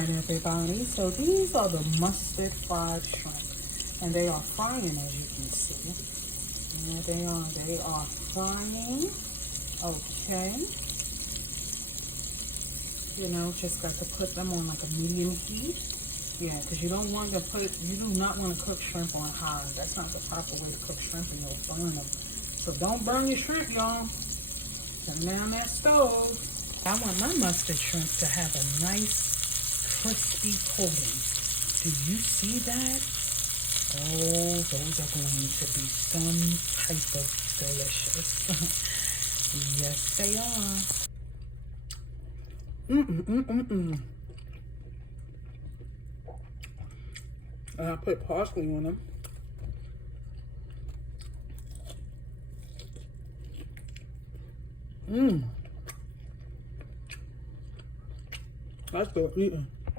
Everybody, so these are the mustard fried shrimp, and they are frying, as you can see. Yeah, they are frying. Okay, you know, just got to put them on like a medium heat. Yeah, because you don't want to you do not want to cook shrimp on high. That's not the proper way to cook shrimp, and you'll burn them. So don't burn your shrimp, y'all. Turn down that stove. I want my mustard shrimp to have a nice crispy coating. Do you see that? Oh, those are going to be some type of delicious. Yes, they are. And I put parsley on them. That's good eating.